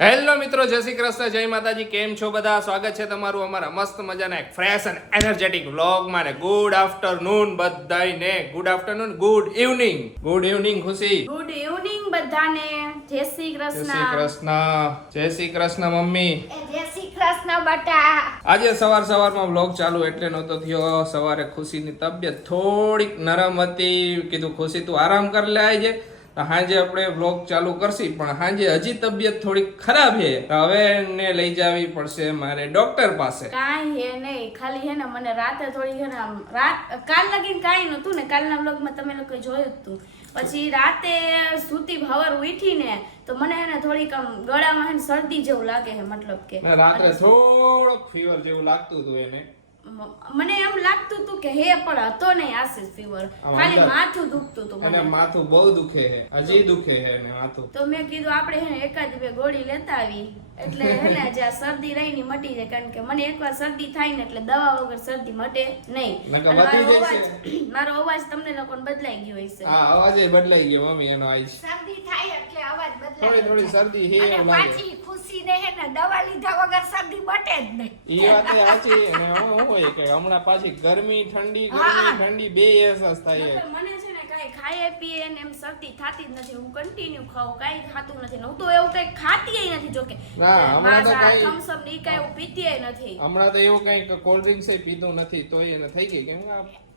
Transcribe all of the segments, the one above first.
Hello મિત્રો, જય શ્રી કૃષ્ણ, જય માતાજી. કેમ છો બધા? સ્વાગત છે તમારું અમારા મસ્ત મજાના એક ફ્રેશ અને એનર્જેટિક વ્લોગમાં. ને ગુડ આફ્ટરનૂન બધાને. ગુડ આફ્ટરનૂન, ગુડ ઇવનિંગ ખુશી. ગુડ ઇવનિંગ બધાને. જય શ્રી જય કૃષ્ણ. શ્રી કૃષ્ણ. જય શ્રી કૃષ્ણ મમ્મી. જય શ્રી કૃષ્ણ બટા. આજે સવારમાં વ્લોગ ચાલુ એટલે નહોતો થયો. સવારે ખુશીની તબિયત થોડીક નરમ હતી. કીધું ખુશી તું આરામ કરી લે આજે. હાજે આપણે વ્લોગ ચાલુ કરશી, પણ હાજે હજી તબિયત થોડીક ખરાબ છે. હવે એને લઈ જવી પડશે મારે ડોક્ટર પાસે. કાંઈ હે નહીં, ખાલી હે ને મને રાતે થોડી હે ને કાલ લગીને કાંઈ નહોતું ને. કાલના વ્લોગમાં તમે લોકો જોયું હતું. પછી રાતે સૂતી હવાર ઉઠીને તો મને હે ને થોડીક આમ ગળામાં હે ને શરદી જેવું લાગે છે. મતલબ કે રાત્રે થોડોક ફીવર જેવું લાગતું હતું એને. મને એમ લાગતું હતું કે હે પણ હતો નહીં આશિષ ફીવર. ખાલી માથું દુખતું હતું મને. એને માથું બહુ દુખે છે, હજી દુખે છે એને માથું. તો મેં કીધું આપણે હે ને એકાદ બે ગોળી લેતા આવી એટલે હે ને જ્યાં શરદી રહી ની મટી જાય. કારણ કે મને એકવાર શરદી થાય ને એટલે દવા વગર શરદી મટે નહીં. મારો અવાજ તમને લોકોને બદલાઈ ગયો હશે. હા, અવાજ બદલાઈ ગયો મમ્મી એનો. આજ શરદી થાય એટલે અવાજ બદલાય. થોડી શરદી હે અને એવું લાગે. પાછી ખુશીને હે ને દવા લીધા વગર શરદી મટે જ નહીં. ઈ વાત સાચી. અને હું હોય કે હમણાં પાછી ગરમી ઠંડી બે અહેસાસ થાય. મને છે ને કાઈ ખાઈએ પીએ ને એમ શરદી થાતી જ નથી. હું કન્ટિન્યુ ખાઉં, કાઈ થાતું નથી. હું તો એવું કઈ ખાતીય નથી. જોકે હમણાં તો કાઈ થમ્સ અપ ની કાઈ હું પીતીય નથી. હમણાં તો એવું કઈ કોલ્ડ ડ્રિંક્સ પીધું નથી તો એને થઈ ગઈ કેમ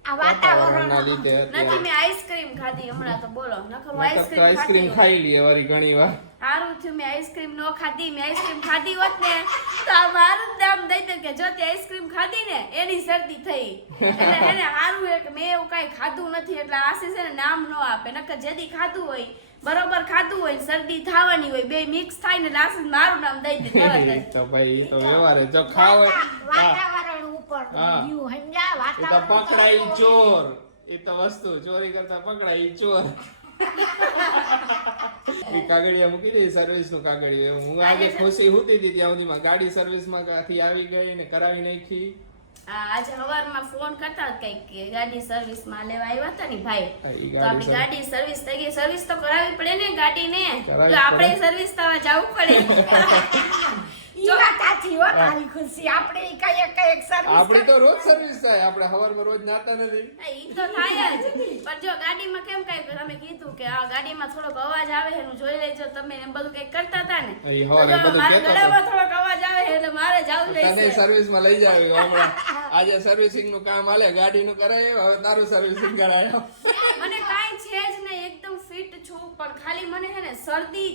આ વાતાવરણ લીધે નથી. મેં આઈસ્ક્રીમ ખાધી હમણાં તો. બોલો નકર હું આઈસ્ક્રીમ ખાઈ લઈએ વારી ઘણી વાર. સારું થયું મેં આઈસ્ક્રીમ નો ખાધી. મેં આઈસ્ક્રીમ ખાધી હોત ને તો આ મારું જ નામ દઈ દે કે જો તે આઈસ્ક્રીમ ખાધી ને એની શરદી થઈ. એટલે એને સારું હે કે મેં એવું કાંઈ ખાધું નથી એટલે આશીષ છે ને નામ ન આપે. નકર જેદી ખાધું હોય બરોબર ખાધું હોય શરદી થવાની હોય બે મિક્સ થાય ને આશીષ મારું નામ દઈ દે તરત જ. તો ભાઈ તો વ્યવહાર જો ખાવ વાતાવરણ ઉપર ગયું સમજા. એ તો વાતાવરણ પકડાઈ ચોર. એ તો વસ્તુ ચોરી કરતા પકડાઈ ચોર. ઈ કાગળિયા મૂકી દે સર્વિસ નું કાગળિયું. હું આજે ખુશી હુતી હતી ત્યાં સુધીમાં ગાડી સર્વિસ માં થી આવી ગઈ ને કરાવી નાખી. આજે સવારમાં ફોન કરતા કઈક કે ગાડી સર્વિસ માં લેવા આવ્યા હતા ને ભાઈ. તો આપણી ગાડી સર્વિસ થઈ ગઈ. સર્વિસ તો કરાવવી પડે ને ગાડીને. તો આપણે સર્વિસ થવા જવું પડે. ઈ વાત સાચી હો તારી ખુશી. આપણે કઈ સર્વિસ આપણે તો રોજ સર્વિસ થાય. આપણે હવારમાં રોજ નાતા નથી. ઈ તો થાય જ. પણ જો ગાડીમાં કેમ કઈ તમે કીધું કે આ ગાડીમાં થોડોક અવાજ આવે એનું જોઈ લેજો તમે. એમ બધું કઈક કરતા હતા ને. એ હવારે બધું મારા કહેતો ગળામાં થોડોક અવાજ આવે એટલે મારે જવું તને રહેશે. સર્વિસ માં લઈ જાવ હમણાં. આજે સર્વિસિંગ નું કામ હાલે, ગાડી નું કરાય. હવે તારું સર્વિસિંગ કરાય. મને કાંઈ છે જ નહીં, એકદમ ફિટ છું. પણ ખાલી મને છે ને શરદી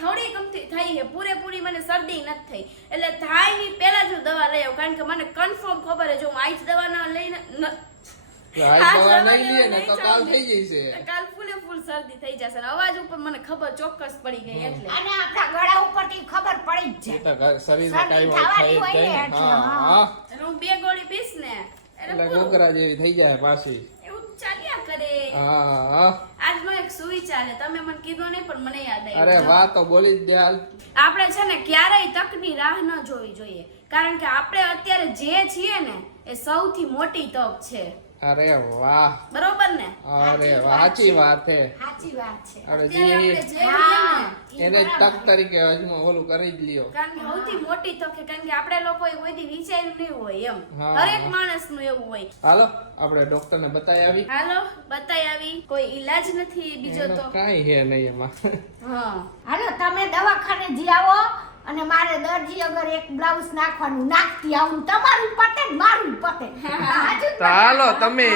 થોડી કમથી થઈ છે. પૂરેપૂરી મને શરદી નથી થઈ. એટલે થાય ની પહેલા જ હું દવા લઈ આવું. કારણ કે મને કન્ફર્મ ખબર છે જો હું આજ દવા ના લઈને આજ દવા નહીં લઈએ ને તો કાલ થઈ જશે. કાલ ફૂલ શરદી થઈ જશે. અને અવાજ ઉપર મને ખબર ચોક્કસ પડી ગઈ એટલે. અને આપણા ગળા ઉપરથી ખબર પડી જ એ જાય. તો શરીરમાં કાઈ થવાની હોય હોય થાય. ને હા એટલે, હા. એટલે હું 2 ગોળી પીસ ને એટલે ગોગરા જેવી થઈ જાય પાછી. એવું ચાલ્યા કરે. હા હા. આજનો એક સુવિચાર છે. તમે મને કીધો નહીં પણ મને યાદ આવ્યું. અરે વાહ, તો બોલી જ દે હાલ. આપણે છે ને ક્યારેય તકની રાહ ન જોવી જોઈએ. કારણ કે આપણે અત્યારે જે છીએ ને એ સૌથી મોટી તક છે. અરે વાહ, બરોબર ને? અરે વાહ, સાચી વાત છે. સાચી વાત છે. અરે અત્યારે આપણે જી જે છીએ ને એને જ તક તરીકે હજમાં ઓલું કરી જ લ્યો. કારણ કે સૌથી મોટી તક છે. કારણ કે આપણે લોકોએ કોઈ દી વિચાર્યું નહીં હોય એમ. હા. દરેક માણસનું એવું હોય. હાલો આપણે ડોક્ટર ને બતાવી આવી. હાલો બતાઈ આવી. કોઈ ઈલાજ નથી બીજો તો. કાઈ હે નહીં એમાં. હા હાલો તમે દવાખાને જી આવો અને મારે દરજી અગર એક બ્લાઉઝ નાખવાનું નાખતી આવું. તમારું પતે ને મારું પતે. હાજુ તો હાલો તમે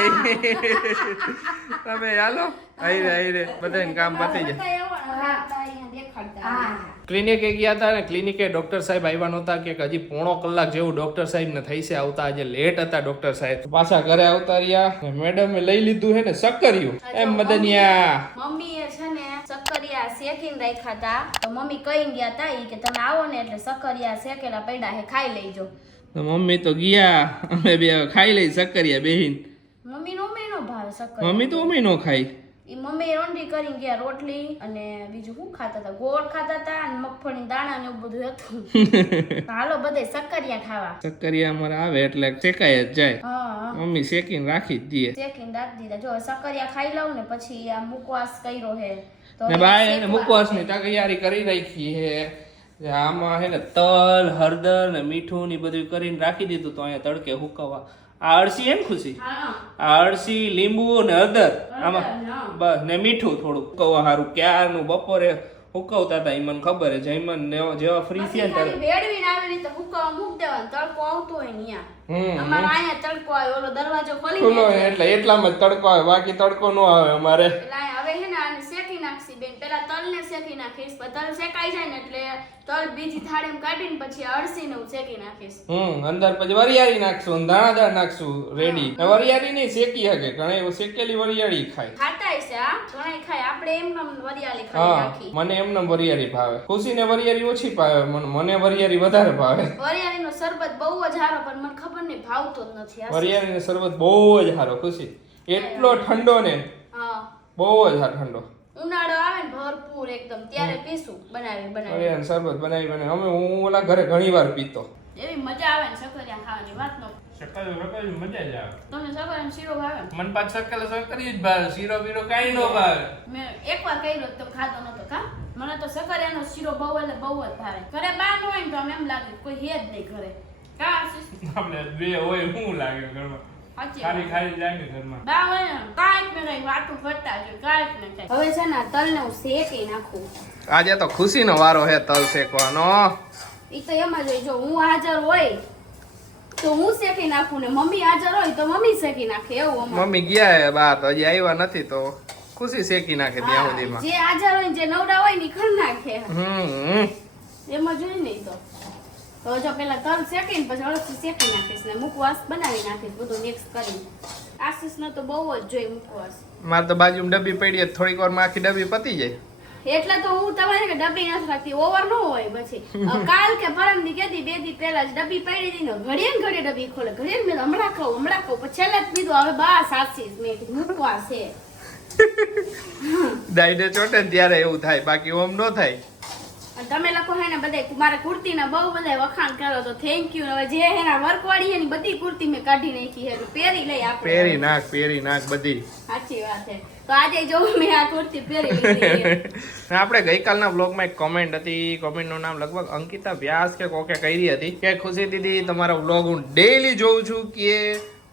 હાલો આઈ બધાને કામ પતી જાય. બતાઈ આવો ને. હવે આપણે અહીંયા દેખાડતા હા. ક્લિનિકે ગયા હતા ને ક્લિનિકે ડોક્ટર સાહેબ આવ્યા નહોતા કે હજી પોણો કલાક જેવું ડોક્ટર સાહેબ ને થઈ છે આવતા. આજે લેટ હતા ડોક્ટર સાહેબ. પાછા ઘરે આવતા રહ્યા. મેડમે લઈ લીધું હે ને સક્કરિયું. એમ મદનિયા મમ્મી એ છે ને સક્કરિયા શેકીને રાખ્યા હતા. તો મમ્મી કઈ ગયા હતા ઈ કે તમે આવો ને એટલે સક્કરિયા શેકેલા પડ્યા હે ખાઈ લેજો. મમ્મી તો ગયા. અમે બે ખાઈ લઈ સક્કરિયા બેહીન. મમ્મી નો ભાવે સક્કરિયા. મમ્મી તો અમે નો ખાઈ. ઈ મમ્મી રોંડી કરીને ગયા રોટલી અને બીજું શું ખાતા હતા? ગોળ ખાતા હતા અને મગફળી દાણા ને એવું બધું હતું. હાલો બધે સક્કરિયા ખાવા. સક્કરિયા અમારે આવે એટલે શેકાય જ જાય. હા મમ્મી શેકીને રાખી જ દે. શેકીને રાખી દીધા. જો સક્કરિયા ખાઈ લઉં ને પછી આ મુકવાસ કર્યો હે તો ને બાય એને મુકવાસની તૈયારી કરી રાખી હે. આમાં હે ને તલ હળદર ને મીઠું ને બધું કરીને રાખી દીધું તો અહીંયા તડકે હુકવવા. આ અળસી હે ને ખુશી, હા આ અળસી લીંબુ ને હળદર આમાં હા. બસ ને મીઠું થોડું હુકવવા સારું. ક્યારનું બપોરે હુકવતા હતા, એ મને ખબર છે. જયમન ને જેવા ફ્રી પછી થયા ને ખાલી વેડવીને આવી રીતે હુકવા મૂક દેવાનું, તડકો આવતો હોય ને ન્યા. હમ અમારે અહીંયા તડકો આવે, ઓલો દરવાજો ખોલી ખુલ્લો દે એટલે એટલામાં જ તડકો આવે, બાકી તડકો ન આવે અમારે. એટલે અહીંયા હવે હે ને આને શેકી નાખશી બેન. પેલા તલને શેકી નાખીશ, પછી તલ શેકાઈ જાય ને એટલે તલ બીજી થાળીમાં કાઢીને પછી અળસીને હું શેકી નાખીશ. અંદર પછી વરિયાળી નાખશું, દાણાદાર નાખશું, રેડી. વરિયાળી નહીં શેકી શકે, ઘણા એવું શેકેલી વરિયાળી ખાય. ખાતાય છે હા, ઘણાય ખાય. આપણે એમ વરિયાળી ખાઈ હા, નાખી. મને એમને વરિયાળી ભાવે. ખુશીને વરિયાળી ઓછી ભાવે, મને વરિયાળી વધારે ભાવે. વરિયાળીનો શરબત બહુ જ સારો, પણ મને ખબર નહીં ભાવતો જ નથી આ. વરિયાળીનો શરબત બહુ જ સારો ખુશી, એટલો ઠંડો ને હા, બહુ જ સારો ઠંડો. ઉનાળો આવે ને ભરપૂર એકદમ, ત્યારે પીશું બનાવી. વરિયાળીનું શરબત બનાવી અમે હું ઓલા ઘરે ઘણી વાર પીતો. એવી મજા આવે ને સકરિયા ખાવાની વાત નો. શક્કર મજા જ આવે. તમને સકરિયાનો શીરો ભાવે ને? મન પાછ શક્કરી જ ભાવે, શીરો બીરો કાઈ ન ભાવે. મેં એકવાર કર્યો તો ખાધો નતો કા. મને તો સકરિયાનો શીરો બહુ એટલે બહુ જ ભાવે. ઘરે બા ન હોય ને તો એમ લાગે કોઈ હે જ નહીં ઘરે. કા આશીષ? આપણે બે હોય શું લાગે ઘરમાં, સાચી ખાલી વાત. ખાલી લાગે ઘરમાં. બા હોય ને કાંઈક ને કંઈક વાતું કરતા જ હોય, કાંઈક ને કંઈક. હવે છે ને આ તલને હું શેકી નાખું. આજે તો ખુશીનો વારો હે તલ શેકવાનો. ઈ તો એમ જ હોય, જો હું હાજર હોય તો હું શેકી નાખું ને મમ્મી હાજર હોય તો મમ્મી શેકી નાખે, એવું અમારે. મમ્મી ગયા હે બહાર તો હજી આવ્યા નથી, તો ખુશી શેકી નાખે ત્યાં હા, સુધીમાં. જે હાજર હોય ને જે નવરા હોય ને ઈ કરી નાખે. હમ એમ જ હોય ને ઈ તો જો પેલા તલ શેકીને પછી અળસી શેકી નાખીશ ને મુખવાસ બનાવી નાખીશ, બધું મિક્સ કરીને. આશીષને તો બહુ જ જોઈએ મુખવાસ. મારે તો બાજુમાં ડબ્બી પડી હતી, થોડીક વાર આખી ડબ્બી પતી જાય. એટલે તો હું તમારે કે ડબ્બી નથી રાખતી, ઓવર ન હોય પછી. કાલ કે પરમ દી કેદી બે દી પહેલા જ ડબ્બી પડી હતી ને ઘડીએ ને ઘડીએ ડબ્બી ખોલે, ઘડીએ ને મેં હમણાં કહું પછી છેલ્લે જ કીધું હવે બસ આશીષ મેં કીધું મુખવાસ છે. દાઈને ચોટે ને ત્યારે એવું થાય, બાકી ઓમ ન થાય. અને તમે લોકો હે ને બધા મારા કુર્તીના બહુ બધા વખાણ કરો તો થેન્ક યુ. હવે જે એના વર્કવાળી એની બધી કુર્તી મેં કાઢી નાખી છે, પહેરી લઈ આપણે. પહેરી નાખ બધી. સાચી વાત છે. તો આજે જો મેં આ કુર્તી પહેરી લીધી છે. આપણે ગઈકાલના વ્લોગમાં એક કોમેન્ટ હતી, કોમેન્ટનું નામ લગભગ અંકિતા વ્યાસ કે કોકે કરી હતી કે ખુશી દીદી તમારા વ્લોગ હું ડેઈલી જોઉં છું, કે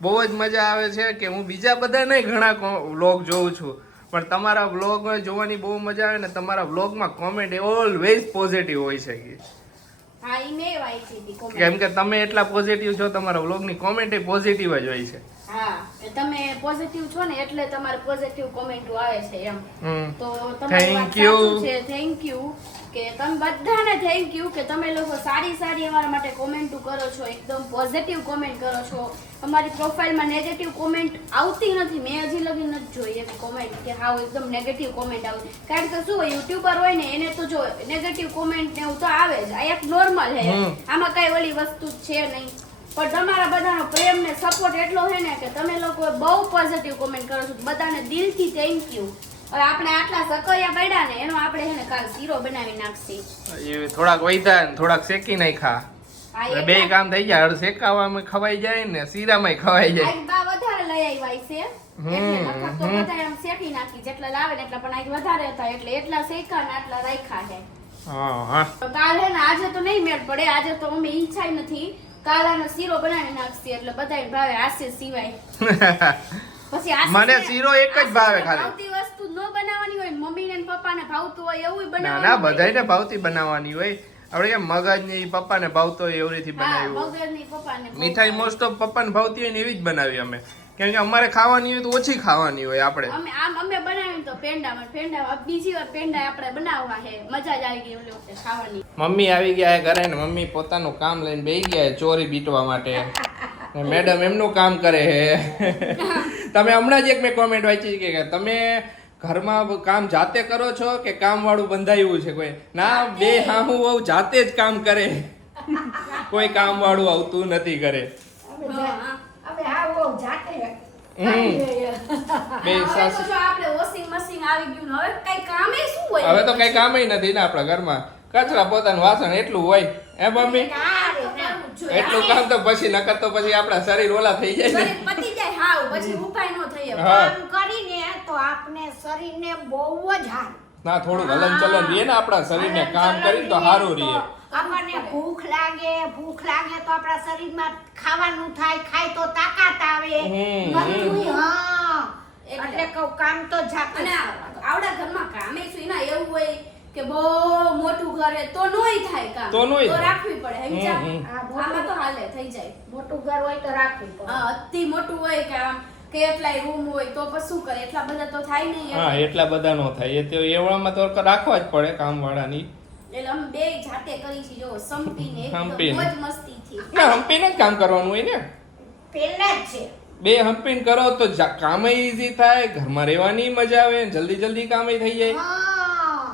બહુ જ મજા આવે છે, કે હું બીજા બધા નહીં ઘણા વ્લોગ જોઉં છું પણ તમારા વ્લોગ જોવાની બહુ મજા આવે ને તમારા વ્લોગમાં કોમેન્ટ ઓલવેઝ પોઝિટિવ હોય છે. હા, ઈ મેં વાંચી હતી comment. કેમ કે તમે એટલા પોઝિટિવ છો, તમારા વ્લોગની કોમેન્ટ એ પોઝિટિવ જ હોય છે. હા, તમે પોઝિટિવ છો ને એટલે તમારે પોઝિટિવ કોમેન્ટો આવે છે એમ. તો તમારી વાત Thank you. સાચું છે. થેન્ક યુ કે તમે બધાને થેન્ક યુ કે તમે લોકો સારી સારી અમારા માટે કોમેન્ટો કરો છો, એકદમ પોઝિટિવ કોમેન્ટ કરો છો. અમારી પ્રોફાઇલમાં નેગેટિવ કોમેન્ટ આવતી નથી, મેં હજી લગી નથી જોઈ એક કોમેન્ટ કે હાવ એકદમ નેગેટિવ કોમેન્ટ આવે. કારણ કે શું યુટ્યુબર હોય ને એને તો જો નેગેટિવ કોમેન્ટ ને એવું તો આવે જ, આ એક નોર્મલ છે, આમાં કઈ ઓલી વસ્તુ છે નહીં. પણ તમારા બધાનો પ્રેમ ને સપોર્ટ એટલો છે ને કે તમે લોકો બહુ પોઝિટિવ કોમેન્ટ કરો છો, બધાને દિલથી થેન્ક યુ. હવે આપણે આટલા સકરિયા પડ્યા ને એનો આપણે છે ને કાલ શીરો બનાવી નાખશી. એ થોડાક વૈધા ને થોડાક શેકી નાખ્યા, હા, એટલે બે કામ થઈ જાય. અડધ શેકાવામાં ખવાઈ જાય ને શીરામાં ખવાઈ જાય. આજ બા વધારે લઈ આવ્યા છે એટલે નકર તો બધા આમ શેકી નાખી, જેટલા લાવે ને એટલા, પણ આજ વધારે હતા એટલે એટલા શેકા ને આટલા રાખ્યા છે. હા તો કાલ હે ને આજે તો નહીં મેળ પડે, આજે તો અમે ઈચ્છા નથી. કાલ આનો શીરો બનાવી નાખશી એટલે બધાને ભાવે, આશીષ સિવાય. પછી આશીષ મને ને- શીરો એક જ ભાવે ખાલી. ભાવતી વસ્તુ ન બનાવવાની હોય, મમ્મી ને પપ્પાને ભાવતું હોય એવું ના બનાવવાનું ના હોય. બધાને ભાવતી બનાવવાની હોય. આપણે કેમ મગજ ની પપ્પાને ભાવતો હોય એવી રીતે હા, બનાવ્યું. મગજની પપ્પાને ભાવતું મીઠાઈ હોય. મોસ્ટ ઓફ પપ્પાને ભાવતી હોય ને એવી જ બનાવી અમે, કેમ કે અમારે ખાવાની હોય તો ઓછી ખાવાની હોય આપણે. અમે બનાવી તો પેંડા બીજી વાર પેંડા આપણે બનાવવા છે, મજા જ આવી ગઈ ઓલી વખતે ખાવાની. મમ્મી આવી ગયા ઘરે ને મમ્મી પોતાનું કામ લઈને બેસી ગયા ચોરી બીટવા માટે. ને મેડમ એમનું કામ કરે છે. તમે હમણાં જ એક મેં કોમેન્ટ વાંચી કે તમે ઘરમાં કામ જાતે કરો છો કે કામ વાળું બંધાયું છે કોઈ? ના, બે હાહુ વહુ જાતે જ કામ કરે, કોઈ કામ વાળું આવતું નથી કરે. હવે આવો જાતે બે હવે સાસુ તો જો આપણે વોશિંગ મશીન આવી ગયું ને, હવે કઈ કામે શું હોય? હવે તો કઈ કામ નથી ને આપણા ઘરમાં, કચરા પોતાનું વાસણ એટલું હોય. હે મમ્મી? એટલું કામ તો પછી નકર તો પછી આપણા શરીર ઓલા થઈ જાય ને. શરીર પતી જાય હાવ, પછી ઉપાય ન થઈ શકે. હા. કામ કરીને તો આપણે શરીરને બહુ જ હારું. ના, થોડું હલન ચલન રહીએ ને આપણા શરીરને કામ કરીને તો સારું રહીએ. આપણને ભૂખ લાગે તો આપણા શરીરમાં ખાવાનું થાય, ખાય તો તાકાત આવે. બધુંય, હા. એટલે કહું કામ તો જાતે અને જ કરવાનું. આવડા ઘરમાં કામે શું ના એવું હોય કે બહુ મોટું ઘરે તો નોય થાય કામ, તો નોય થાય. રાખવી પડે સમજ્યા? હા, આમાં તો હાલે થઈ જાય. મોટું ઘર હોય તો રાખવી પડે. હા, અતિ મોટું હોય કે આમ કે એટલાય રૂમ હોય તો પછી શું કરે, એટલા બધા તો થાય નહીં. હા એટલા બધા નો થાય એ તો એવડામાં તો રાખવા જ પડે કામવાળાની. એટલે અમે બે જાતે કરી છે જો સંપીને એકદમ સંપીને. મોજ મસ્તીથી. ના હંપીને જ કામ કરવાનું હોય ને. પહેલા જ છે. બે હંપીને કરો તો કામ ઈઝી થાય, ઘરમાં રહેવાની મજા આવે, જલ્દી કામ થઈ જાય. હા.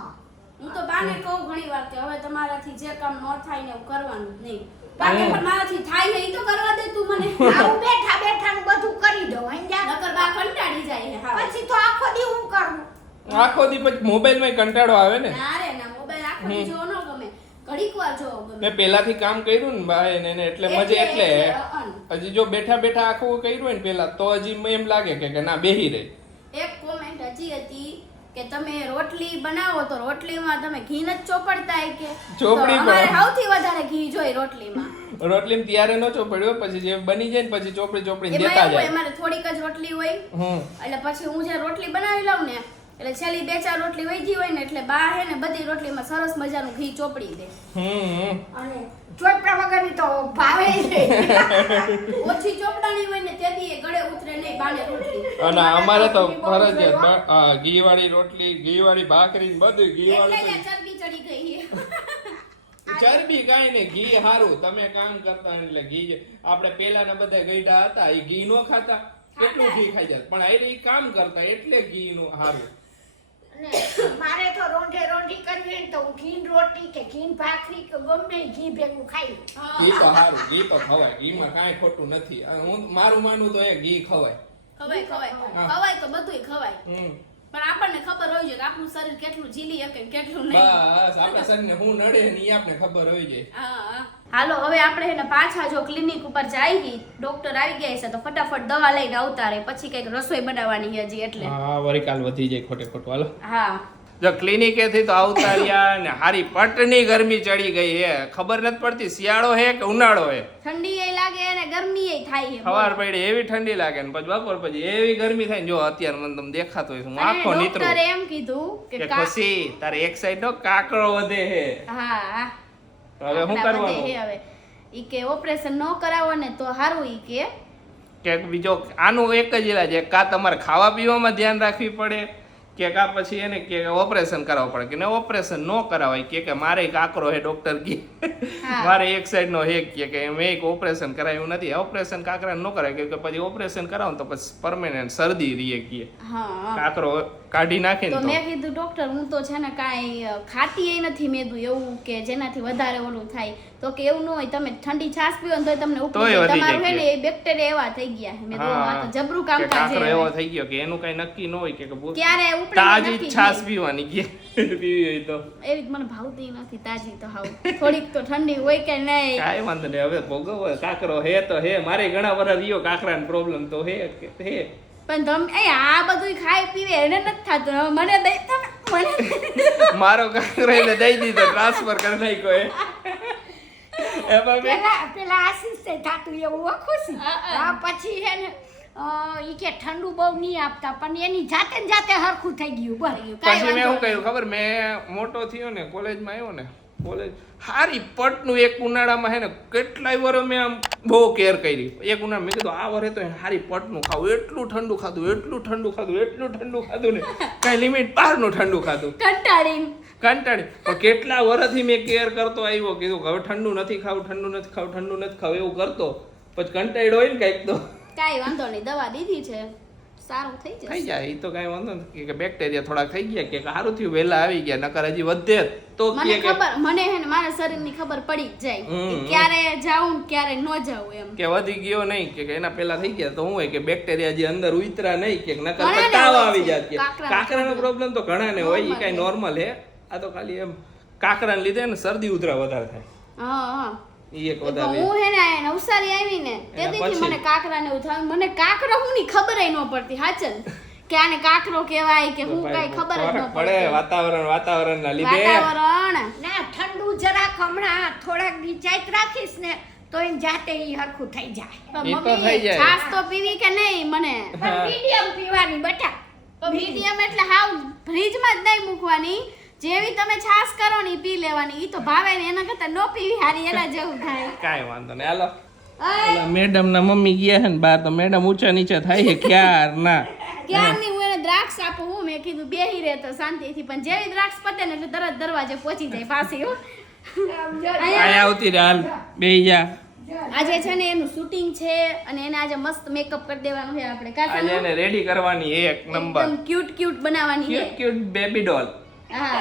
હું તો બાને કહું ઘણી વાર કે હવે તમારાથી જે કામ ન થાય ને એવું કરવાનું જ નહીં. બાકી પણ મારાથી થાય ને ઈ તો કરવા દે તું મને. આવું બેઠાનું બધું કરી દઉં સમજ્યા? નકર બા કંટાળી જાય હા. પછી તો આખો દી હું કરું. આખો દી પછી મોબાઈલમાં કંટાળો આવે ને. ના રે ના, મોબાઈલ આખો દી જોવો ન ગમે, ઘડીક વાર જોવો ગમે. મેં પહેલાથી કામ કર્યું ને ભાઈ ને એટલે મજા એટલે અન. હજી જો બેઠા આખું કર્યું હોય ને પેલા તો હજી એમ લાગે કે ના બેહી રહી. એક કોમેન્ટ હજી હતી કે તમે રોટલી બનાવો તો રોટલીમાં તમે ઘી નથી ચોપડતા કે ચોપડી તો અમારે પણ. સૌથી વધારે ઘી જોઈ રોટલીમાં. રોટલી ત્યારે નો ચોપડ્યો પછી જે બની જાય ને પછી ચોપડી એમાં દેતા એવું હોય, જાય. અમારે થોડીક જ રોટલી હોય એટલે પછી હું જે રોટલી બનાવી લઉં ને એટલે છેલ્લી 2-4 રોટલી વહી હોય ને એટલે બા હે ને બધી રોટલીમાં સરસ મજાનું ઘી ચોપડી દે. અને ચોપડા વગરની તો ભાવે નહીં. ઓછી ચોપડાની હોય ને તેથી એ ગળે ઉતરે નહીં બાને રોટલી. અને અમારે તો ફરજિયાત ઘી વાળી રોટલી, ઘી વાળી ભાખરી બધું ઘી એટલે વાળું. જ ચરબી ચડી ગઈ. ચરબી કાંઈ નહીં, ઘી હારું. તમે કામ કરતા હોય એટલે ઘી આપણે પેલાના બધા ગઈઢા હતા એ ઘી નો ખાતા, કેટલું ઘી ખાઈ જાય પણ આ કામ કરતા એટલે ઘી નું હારું. અને મારે તો રોંઢી કરવી હોય ને તો હું ઘીન રોટી કે ઘીન ભાખરી કે ગમે ઈ ઘી ભેગું ખાઈ. ઘી તો હારું, ઘી તો ખવાય, ઘીમાં કાંઈ ખોટું નથી. અને હું મારું માનવું તો એ ઘી ખવાય. ખવાય તો બધુંય ખવાય. પણ આપણને ખબર હોય છે કે આપણું શરીર કેટલું ઝીલી શકે ને કેટલું નહીં. બસ આપણા શરીરને હું નડે ને ઈ આપણે ખબર હોય જાય. હા. હાલો હવે આપણે એને પાછા જો ક્લિનિક ઉપર જઈએ, ડોક્ટર આવી ગયા છે તો ફટાફટ દવા લઈને આવતા રહે, પછી કઈક રસોઈ બનાવવાની છે હજી એટલે. હા વળી કાલ વધી જાય ખોટું હાલો. હા જો ક્લિનિકે થી તો આવતા રહ્યા ને હારી પટની ગરમી ચડી ગઈ હે, ખબર નથી પડતી શિયાળો હે કે ઉનાળો હે. ઠંડી એ લાગે અને ગરમી એ થાય છે. સવાર પડી એવી ઠંડી લાગે ને પછી બપોર પછી એવી ગરમી થાય ને જો અત્યારે મને તમને દેખાતો હોય હું અને આખો નીતરો ડોક્ટરે એમ કીધું કે ખુશી તારે એક સાઈડ નો કાકરો વધે હે. હા તો હવે શું આપણા બધે કરવાનું હે હવે. ઈ કે ઓપરેશન ન કરાવો ને તો સારું. ઈ કે બીજો આનું એક જ ઈલાજ છે, કા તમારે ખાવા પીવામાં ધ્યાન રાખવી પડે કે કા પછી એને કે ઓપરેશન કરાવવું પડે કે ઓપરેશન ન કરાવાય કે મારે કાકરો હે ડોક્ટર કે મારે એક સાઈડ નો હે કે મેં એક ઓપરેશન કરાવ્યું નથી. ઓપરેશન કાકરા ન કરાય કે પછી ઓપરેશન કરાવો તો પછી પરમેનન્ટ શરદી રહીએ કે હા કાકરો કાઢી નાખે તો ને મેં કીધું ડોક્ટર હું તો છે ને કાંઈ ખાતી નથી મેદું એવું કે જેનાથી વધારે ઓલું થાય. તો કે એવું ન હોય, તમે ઠંડી છાશ પીવો ને તોય તમને ઉપડી જાય. તમારું હે ને એ બેક્ટેરિયા એવા થઈ ગયા છે. મેં તો આ તો જબરું કામ કાકરો એવો થઈ ગયો કે એનું કઈ નક્કી ન હોય કે ક્યારે ઉપડી તાજી નક્કી છાશ પીવાની કે પીવી હોય તો એવી મને ભાવતી નથી તાજી તો હાવ થોડીક તો ઠંડી હોય કે નહીં. કાંઈ વાંધો નહીં, હવે ભોગવો. કાકરો હે તો હે, મારે ઘણા વર્ષ રહ્યો કાકરાનો પ્રોબ્લેમ તો હે પણ તમે આ બધું ખાઈ પીવે એને નથી થતું. હવે મને દઈ તમે મને મારો કાકરો એને દઈ દીધો, ટ્રાન્સફર કરી નાખ્યો એ પેલા આશીષ થાતું એવું હો ખુશી. આ પછી હે ને ઈ કે ઠંડુ બહુ નહીં આપતા પણ એની જાતે ને જાતે હરખું થઈ ગયું બસ. પછી મેં શું કહ્યું ખબર, મેં મોટો થયો ને કોલેજમાં આવ્યો ને, કોલેજ હારી પટનું એક ઉનાળામાં હે ને કેટલાય વર્ષ મેં આમ બહુ કેર કરી. એક ઉનાળા મેં કીધું આ વર્ષે તો હારી પટનું ખાવું, એટલું ઠંડુ ખાધું ને કઈ લિમિટ બહારનું ઠંડુ ખાધું કંટાળી. પણ કેટલા વર્ષથી મેં કેર કરતો આવ્યો, કીધું હવે ઠંડુ નથી ખાવું એવું કરતો. પછી કંટાળ્યો હોય ને કઈક તો કાઈ વાંધો નહીં, દવા દીધી છે સારું થઈ જાય. એ તો કઈ વાંધો નથી કે બેક્ટેરિયા થોડાક થઈ ગયા કે સારું થયું વહેલા આવી ગયા, નકર હજી વધે તો મને ખબર, મને હે ને મારા શરીરની ખબર પડી જ જાય કે ક્યારે જાઉં ક્યારે ન જાઉં એમ. કે વધી ગયો નહીં કે એના પેલા થઈ ગયા તો હું હોય કે બેક્ટેરિયા જે અંદર ઉતરા નહીં કે નકર તાવ આવી જાય કે કાકરાનો પ્રોબ્લેમ તો ઘણાને હોય, એ કઈ નોર્મલ હે. આ તો ખાલી એમ કાકરાને લીધે ને શરદી ઉધરા વધારે થાય. હા ઈ એક વધારે. હું હે ને નવસારી આવી ને તેથી મને કાકરા ને એવું થયું. મને કાકરો હું ની ખબર ય ન પડતી હાચન કે આને કાકરો કહેવાય કે હું કઈ ખબર જ ન પડે. વાતાવરણ ના લીધે વાતાવરણ ના ઠંડુ જરાક હમણાં થોડાક દી ચાઈત રાખીશ ને તો એની જાતે ઈ હરખું થઈ જાય. પણ ઈ તો મમ્મી થઈ જાય. છાશ તો પીવી કે નહીં મને પણ મીડિયમ પીવાની બેટા. મીડિયમ એટલે હાવ ફ્રીજમાં જ નહીં મૂકવાની જેવી તમે છાશ કરો ને ઈ પી લેવાની ઈ તો ભાવે ને એના કરતા નો પીવી હારી એના જેવું થાય કાંઈ વાંધો નહીં હાલો મેડમ ના મમ્મી ગયા છે ને બહાર તો મેડમ ઊંચા નીચે થાય છે ક્યાર ના ક્યારની હું એને દ્રાક્ષ આપું હું મેં કીધું બેહી રહે તો શાંતિથી પણ જેવી દ્રાક્ષ પતે ને એટલે તરત દરવાજે પહોંચી જાય પાછી હો આયા આવતી રે હાલ બેહી જા આજે છે ને એનું શૂટિંગ છે અને એને આજે મસ્ત મેકઅપ કરી દેવાનું છે આપણે આજે કાકા એને રેડી કરવાની એક નંબર એકદમ ક્યુટ બનાવવાની છે ક્યુટ ક્યુટ બેબી ડોલ હા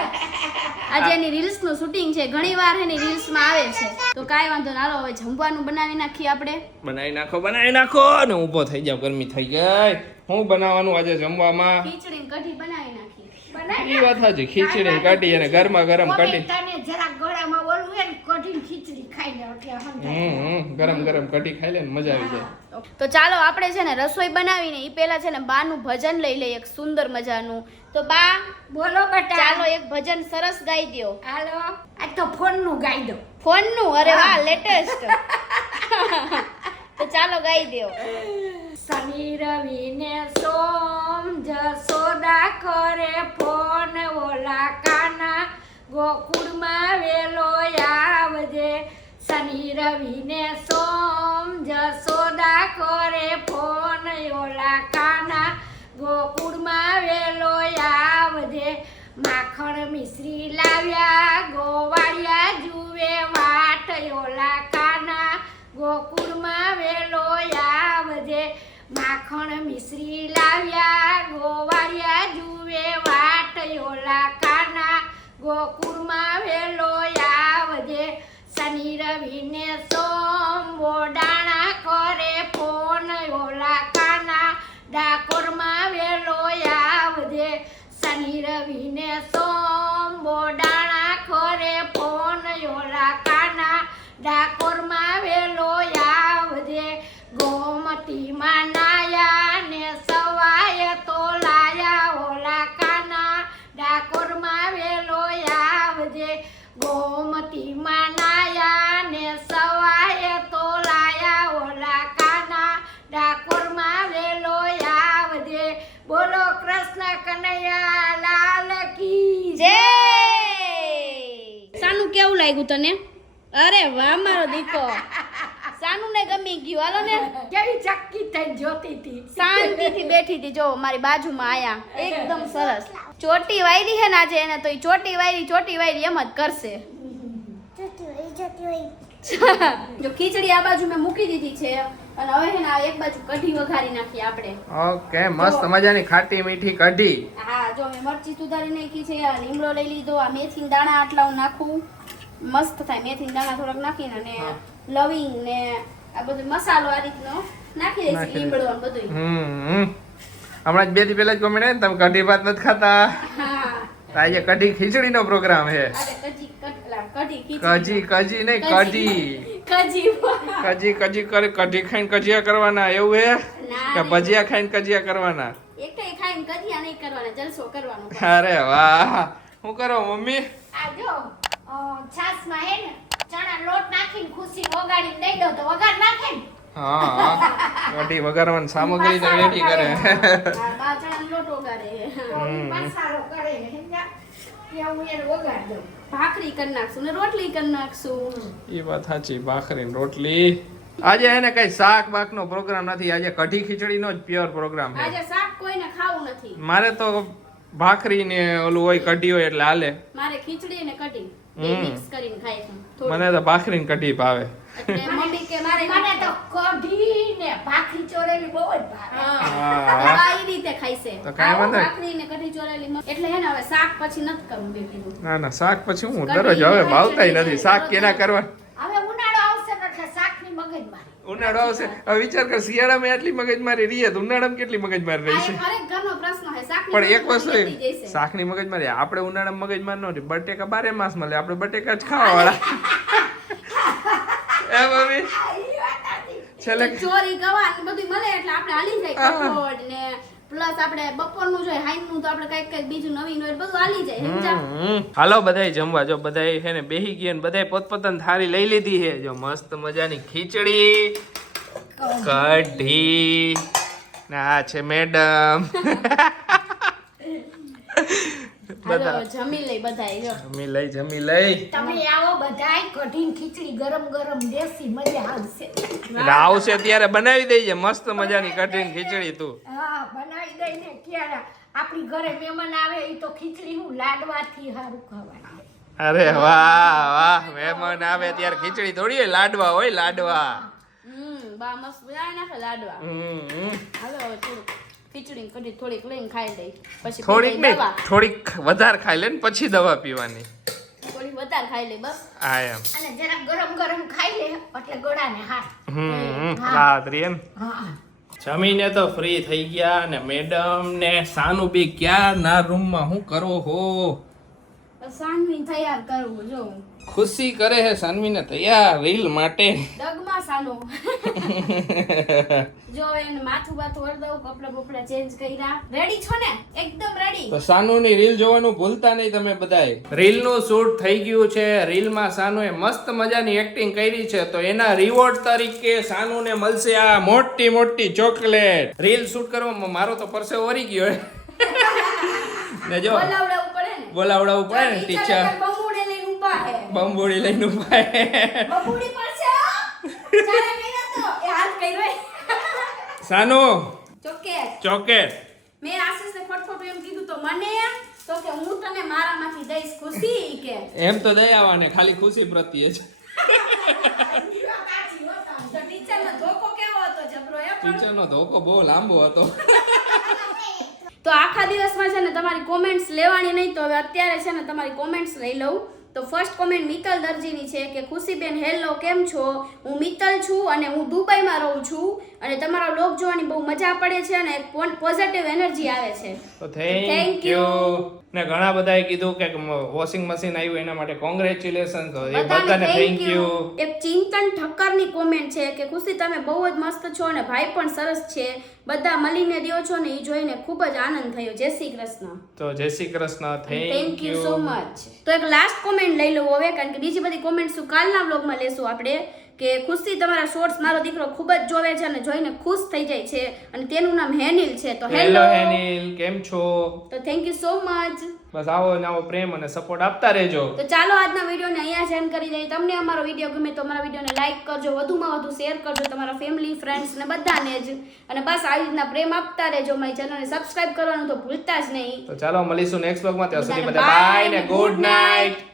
આજે એની રીલ્સ નું શૂટિંગ છે ઘણી વાર એની રીલ્સ માં આવે છે તો કાંઈ વાંધો ના હાલો હવે જમવાનું બનાવી નાખીએ આપણે બનાવી નાખો ને ઊભો થઈ જાવ ગરમી થઈ ગઈ હું બનાવવાનું આજે જમવામાં ખીચડી ને કઢી બનાવી નાખી ઈ વાત સાચી ખીચડી કાઢી અને ગરમા ગરમ કઢી તને જરાક ગળામાં ઓલું હોય ને કઢીને ખીચડી ખાઈ લે એટલે હંધાય. ગરમ ગરમ કઢી ખાઈ લે ને મજા આવી જાય તો ચાલો આપણે છે ને રસોઈ બનાવીને ઈ પહેલા છે ને બાનું ભજન લઈ લઈએ એક સુંદર મજાનું તો બા બોલો બેટા. ચાલો એક ભજન સરસ ગાઈ દ્યો હાલો આ તો ફોન નું ગાઈ દો. ફોનનું અરે વાહ લેટેસ્ટ તો ચાલો ગાઈ દ્યો શનિ રવિ ને સોમ જસોદા કરે ફોન ઓલા કાના ગોકુળમાં વેલો આવજે. શનિ રવિ ને સોમ જસોદા કરે ફોન ઓલા કાના ગોકુળમાં વેલો આવજે. માખણ મિશ્રી લાવ્યા ગોવાળિયા જુએ વાટ ઓલા કાના ગોકુળમાં વેલો આવજે. માખણ મિશ્રી લાવ્યા ગોવાળિયા જુએ વાટ ઓલા કાના ગોકુળમાં વેલો આવજે. શનિ રવિ ને સોમ બોડાણા કરે ફોન ઓલા કાના ડાકોરમાં વેલો આવજે. શનિ રવિ ને સોમ બોડાણા કરે ફોન ઓલા કાના ડાકોરમાં વેલો આવજે. ગોમતીમાં નાયા ને સવાય તો લાયા ઓલા કાના ડાકોરમાં વેલો આવજે. ગોમતીમાં નાયા ને સવાય તો લાયા ઓલા કાના ડાકોરમાં વેલો આવજે. બોલો કૃષ્ણ કનૈયા લાલ કી જય સાનું કેવું લાગ્યું તને અરે વાહ મારો દીકો સાનું ને ગમી ગયું હાલો ને કેવી ચક્કી થઈ જોતી હતી. શાંતિથી બેઠી હતી જો મારી બાજુમાં આયા એકદમ સરસ ચોટી વાયરી છે ને આજે એને તો ઈ ચોટી વાયરી એમ જ કરશે જો ખીચડી આ બાજુ મેં મૂકી દીધી છે અને હવે છે ને આ એક બાજુ કઢી વઘારી નાખી આપણે ઓકે મસ્ત મજાની ખાટી મીઠી કઢી હા જો મેં મરચી સુધારી નાખી છે આ લીમડો લઈ લીધો આ મેથી દાણા આટલા હું નાખું મસ્ત થાય મેથી દાણા થોડાક નાખીને અને લવિંગ ને આ બધું મસાલો આ રીતનો નાખી દઈશું લીમડો ને બધું હમણાં જ બે દી પહેલા જ કોમેન્ટ ને તમે કઢી ભાત નથી ખાતા હા આજે કઢી ખીચડી નો પ્રોગ્રામ છે અરે કઢી કજી નહીં કઢી કરે કઢી ખાઈને કજિયા કરવાના એવું હે કે ભજીયા ખાઈને કજિયા કરવાના એકટાઈ ખાઈને કઢિયા નહીં કરવાના જલસો કરવાનો અરે વાહ શું કરો મમ્મી આ જો છાશમાં હે ને ચણા લોટ નાખીને ખુશી વગાડીને દઈ દો તો વગાડ નાખે ને. હા કઢી વઘારવાની સામગ્રી તો રેડી કરે હા બાજરાનો લોટ ઓગાળે મસાલો કરે સમજ્યા? એવું એને વગાડ દઉં. ભાખરી કરી નાખશું ને રોટલી કરી નાખશું એ વાત સાચી ભાખરી ને રોટલી આજે એને કઈ શાક બાક નો પ્રોગ્રામ નથી આજે કઢી ખીચડી નો જ પ્યોર પ્રોગ્રામ છે આજે શાક કોઈને ખાવું નથી મારે તો ભાખરી ને ઓલું હોય કઢી હોય એટલે હાલે મારે ખીચડી ને કઢી બે મિક્સ કરીને ખાય છે મને તો ભાખરી ને કઢી ભાવે એટલે મમ્મી કે મારે મને તો કઢી ને ભાખરી ચોરેલી બહુ જ ભાવે. હા આ ઈ રીતે ખાય છે તો કાંઈ વાંધો નહીં. ભાખરી ને કઢી ચોરેલી એટલે હે ને હવે શાક પછી નથી કરવું બે કીધું ના ના શાક પછી હું દરરોજ હવે ભાવતાય નથી શાક કેના કરવા હવે ઉનાળો આવશે ને એટલે શાકની મગજમારી. ઉનાળો આવશે હવે વિચાર કર શિયાળામાં એટલી મગજમારી રહી તો ઉનાળામાં કેટલી મગજમારી આ રહી એક હરેક ઘરનો પ્રશ્ન છે શાકની પણ એક વસ્તુ મગજમારી જતી જશે. શાકની મગજમારી આપણે ઉનાળામાં મગજમાર ન રહી બટેકા 12 માસ મળે આપણે બટેકા જ ખાવા વાળા એ મમ્મી છેલ્લે ચોરી ગવા ને બધું મળે એટલે આપણે હાલી જાય કઠોળ ને પ્લસ આપણે બપોરનું જોઈએ હાઈનું તો આપણે કઈક બીજું નવીન હોય બધું હાલી જાય સમજા હાલો બધાય જમવા જો બધાય છે ને બેહી ગયા ને બધાય પોતપોતાની થાળી લઈ લીધી છે જો મસ્ત મજાની ખીચડી કઢી ને આ છે મેડમ હાલો જમી લઈ બધાય જો જમી લઈ તમે આવો બધાય કઢીને ખીચડી ગરમ ગરમ દેશી મજા આવશે એટલે આવશે ત્યારે બનાવી દેજે મસ્ત મજાની કઢીને ખીચડી તું હા બનાવી દઈને ક્યારે આપણી ઘરે મહેમાન આવે એ તો ખીચડી હું લાડવાથી હારું ખવાય અરે વાહ વાહ મહેમાન આવે ત્યારે ખીચડી થોડી હોય લાડવા હોય લાડવા બા મસ્ત બનાવી નાખે લાડવા હાલો હવે થોડુંક ખીચડી ને કઢી થોડીક લઈને ખાઈ લઈ પછી થોડીક પી લઈ નહીં દવા થોડીક વધારે ખાઈ લે ને પછી દવા પીવાની થોડીક વધારે ખાઈ લઈ બસ હા એમ અને જરા ગરમ ગરમ ખાઈ લે એટલે ગળાને હાથ રાત્રી એમ હા જમીને તો ફ્રી થઈ ગયા ને મેડમ ને સાનુ બી ક્યાં ના રૂમમાં હું કરો હો સાનવી તૈયાર કરવું જો ખુશી કરે હે સાનવીને તૈયાર રીલ માટે ડગમાં સાનો જો એને માથું બાથું વળદવ કપડા બપડા ચેન્જ કર્યા રેડી છો ને એકદમ રેડી તો સાનુની રીલ જોવાનું ભૂલતા નહીં તમે બધાય રીલનું શૂટ થઈ ગયું છે રીલમાં સાનુએ મસ્ત મજાની એક્ટિંગ કરી છે તો એના રિવોર્ડ તરીકે સાનુને મળશે આ મોટી મોટી ચોકલેટ રીલ શૂટ કરવામાં મારો તો પરસેવો વરી ગયો ને જો બોલાવડાવવું પડે ને બોલાવડાવવું પડે ને ટીચર બમુડે લઈને ઊભા હે બંબોડી લઈને ઉભા હે. બમુડી પડશે ચાલે મેરા તો એ હાથ કર્યો સાનુ ચોકેટ ચોકેટ મેં આશીષને ખોટખોટું એમ કીધું તો મને તો કે હું તને મારામાંથી દઈશ ખુશી કે એમ તો દઈ આવવાને ખાલી ખુશી પ્રત્યે છે તો ટીચરનો ધોકો કેવો હતો જબરો એ પણ ટીચરનો ધોકો બહુ લાંબો હતો તો આખા દિવસમાં છે ને તમારી કોમેન્ટ્સ લેવાની નહીં તો હવે અત્યારે છે ને તમારી કોમેન્ટ્સ લઈ લઉં તો ફર્સ્ટ કોમેન્ટ મિત્તલ દરજીની છે કે ખુશીબેન હેલો કેમ છો હું મિત્તલ છું અને હું દુબઈમાં રહું છું અને તમારો બ્લોગ જોવાની બહુ મજા પડે છે અને પોઝિટિવ એનર્જી આવે છે તો થેન્ક યુ ને ઘણા બધાએ કીધું કે વોશિંગ મશીન આવ્યું એના માટે કોંગ્રેચ્યુલેશન તો એ બધાને થેન્ક યુ એક ચિંતન ઠક્કરની કોમેન્ટ છે કે ખુશી તમે બહુ જ મસ્ત છો અને ભાઈ પણ સરસ છે બધા મળીને રહ્યો છો ને એ જોઈને ખૂબ જ આનંદ થયો જય શ્રી કૃષ્ણ તો જય Shri Krishna thank you so much તો એક લાસ્ટ કોમેન્ટ લઈ લઉં હવે કારણ કે બીજી બધી કોમેન્ટ્સ કાલના વ્લોગમાં લેશું આપણે કે ખુશી તમારા શોર્ટ્સ મારો દીકરો ખૂબ જ જોવે છે અને જોઈને ખુશ થઈ જાય છે અને તેનું નામ હેનિલ છે તો હેલો હેનિલ કેમ છો તો થેન્ક યુ સો મચ બસ આવો ને આવો પ્રેમ અને સપોર્ટ આપતા રહેજો તો ચાલો આજના વિડીયોને અહીંયા જ એન્ડ કરી દઈએ તમને અમારો વિડીયો ગમે તો અમારા વિડીયોને લાઈક કરજો વધુમાં વધુ શેર કરજો તમારા ફેમિલી ફ્રેન્ડ્સ ને બધાને જ અને બસ આવી રીતના પ્રેમ આપતા રહેજો મારી ચેનલને સબસ્ક્રાઇબ કરવાનું તો ભૂલતા જ નહીં તો ચાલો મળીશું નેક્સ્ટ બ્લોગમાં ત્યાં સુધી બધા બાય ને ગુડ નાઇટ